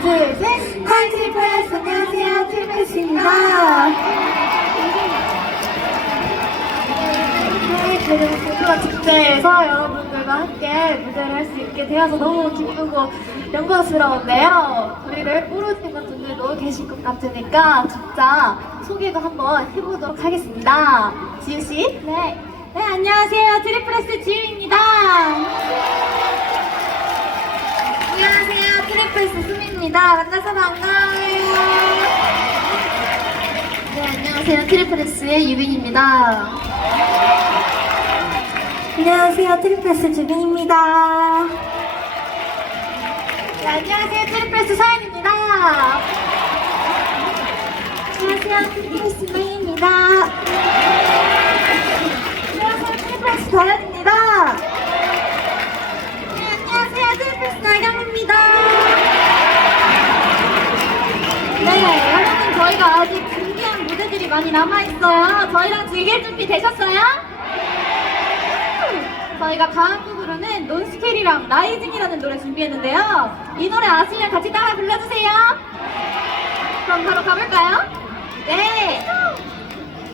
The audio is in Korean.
둘, 셋. 하이 트리플스 안녕하세요 트리플스입니다. 네, 그리고 축제에서 여러분들과 함께 무대를 할 수 있게 되어서 너무 기쁘고 영광스러운데요. 저희를 모르시는 분들도 계실 것 같으니까 진짜 소개도 한번 해보도록 하겠습니다. 지우씨? 네. 네, 안녕하세요. 트리플스 지우입니다. 트리플스 수미입니다. 만나서 반가워요. 네, 안녕하세요. 트리플스의 유빈입니다. 안녕하세요. 트리플스 주빈입니다. 네, 안녕하세요. 트리플스 서연입니다. 안녕하세요. 트리플스 메이입니다. 네, 여러분 저희가 아직 준비한 무대들이 많이 남아있어요. 저희랑 즐길 준비 되셨어요? 저희가 다음 곡으로는 논스케일이랑 라이징이라는 노래 준비했는데요. 이 노래 아시면 같이 따라 불러주세요. 그럼 바로 가볼까요? 네.